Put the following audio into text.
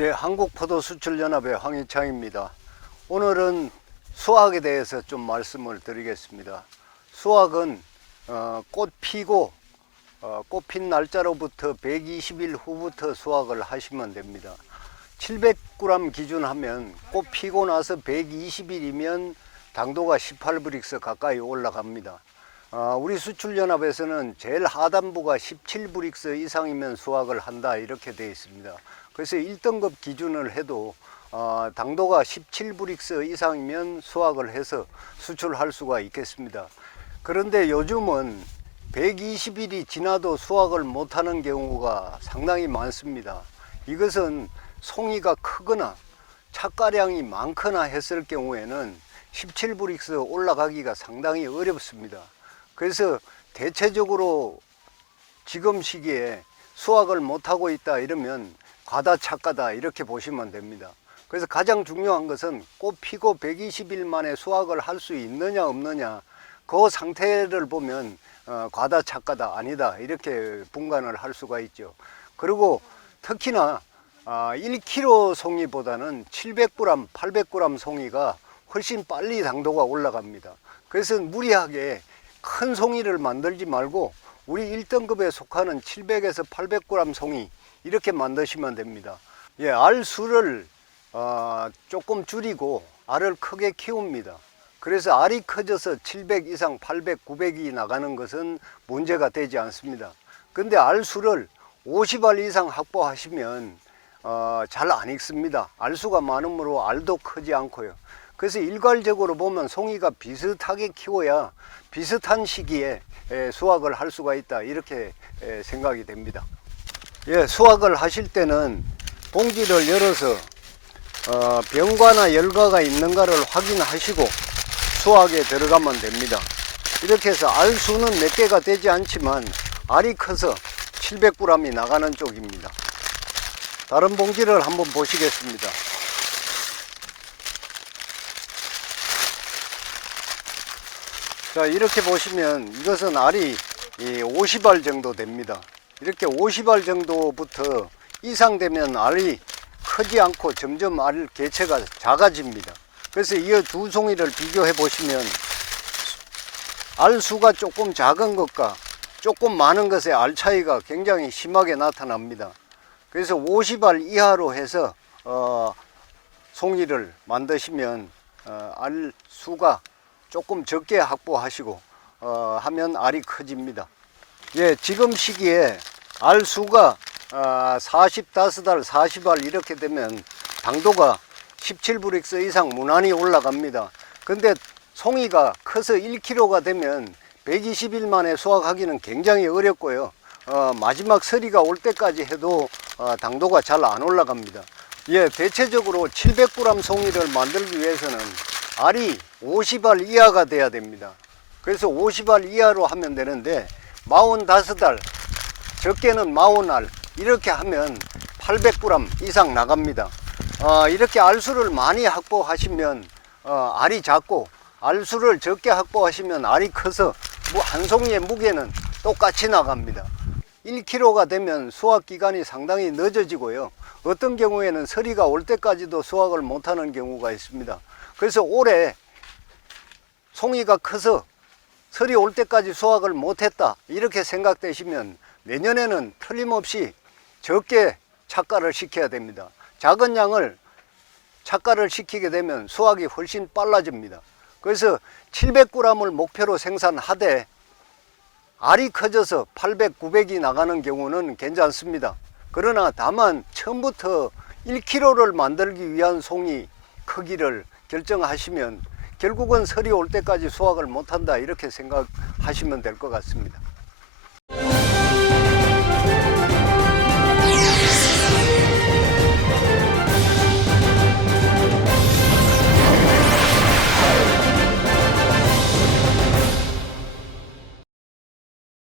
예, 한국포도수출연합의 황희창입니다. 오늘은 수확에 대해서 좀 말씀을 드리겠습니다. 수확은 꽃 피고 꽃 핀 날짜로부터 120일 후부터 수확을 하시면 됩니다. 700g 기준하면 꽃 피고 나서 120일이면 당도가 18브릭스 가까이 올라갑니다. 우리 수출연합에서는 제일 하단부가 17브릭스 이상이면 수확을 한다 이렇게 되어 있습니다. 그래서 1등급 기준을 해도 당도가 17브릭스 이상이면 수확을 해서 수출할 수가 있겠습니다. 그런데 요즘은 120일이 지나도 수확을 못하는 경우가 상당히 많습니다. 이것은 송이가 크거나 착가량이 많거나 했을 경우에는 17브릭스 올라가기가 상당히 어렵습니다. 그래서 대체적으로 지금 시기에 수확을 못하고 있다 이러면 과다 착가다 이렇게 보시면 됩니다. 그래서 가장 중요한 것은 꽃 피고 120일 만에 수확을 할 수 있느냐 없느냐 그 상태를 보면 과다 착가다 아니다 이렇게 분간을 할 수가 있죠. 그리고 특히나 1kg 송이보다는 700g, 800g 송이가 훨씬 빨리 당도가 올라갑니다. 그래서 무리하게 큰 송이를 만들지 말고 우리 1등급에 속하는 700에서 800g 송이 이렇게 만드시면 됩니다. 예, 알 수를 조금 줄이고 알을 크게 키웁니다. 그래서 알이 커져서 700 이상 800, 900이 나가는 것은 문제가 되지 않습니다. 근데 알 수를 50알 이상 확보하시면 잘 안 익습니다. 알수가 많으므로 알도 크지 않고요. 그래서 일괄적으로 보면 송이가 비슷하게 키워야 비슷한 시기에 수확을 할 수가 있다 이렇게 생각이 됩니다. 예, 수확을 하실 때는 봉지를 열어서 병과나 열과가 있는가를 확인하시고 수확에 들어가면 됩니다. 이렇게 해서 알 수는 몇 개가 되지 않지만 알이 커서 700g이 나가는 쪽입니다. 다른 봉지를 한번 보시겠습니다. 자, 이렇게 보시면 이것은 알이 50알 정도 됩니다. 이렇게 50알 정도부터 이상 되면 알이 크지 않고 점점 알 개체가 작아집니다. 그래서 이 두 송이를 비교해 보시면 알 수가 조금 작은 것과 조금 많은 것의 알 차이가 굉장히 심하게 나타납니다. 그래서 50알 이하로 해서 송이를 만드시면 알 수가 조금 적게 확보하시고 하면 알이 커집니다. 예, 지금 시기에 알 수가 45알, 40알 이렇게 되면 당도가 17브릭스 이상 무난히 올라갑니다. 근데 송이가 커서 1kg가 되면 120일 만에 수확하기는 굉장히 어렵고요. 마지막 서리가 올 때까지 해도 당도가 잘 안 올라갑니다. 예, 대체적으로 700g 송이를 만들기 위해서는 알이 50알 이하가 돼야 됩니다. 그래서 50알 이하로 하면 되는데 45알, 적게는 40알 이렇게 하면 800g 이상 나갑니다. 이렇게 알수를 많이 확보하시면 알이 작고 알수를 적게 확보하시면 알이 커서 한 송이의 무게는 똑같이 나갑니다. 1kg가 되면 수확 기간이 상당히 늦어지고요. 어떤 경우에는 서리가 올 때까지도 수확을 못하는 경우가 있습니다. 그래서 올해 송이가 커서 설이 올 때까지 수확을 못했다 이렇게 생각되시면 내년에는 틀림없이 적게 착가를 시켜야 됩니다. 작은 양을 착가를 시키게 되면 수확이 훨씬 빨라집니다. 그래서 700g을 목표로 생산하되 알이 커져서 800, 900이 나가는 경우는 괜찮습니다. 그러나 다만 처음부터 1kg를 만들기 위한 송이 크기를 결정하시면 결국은 설이 올 때까지 수확을 못한다 이렇게 생각하시면 될 것 같습니다.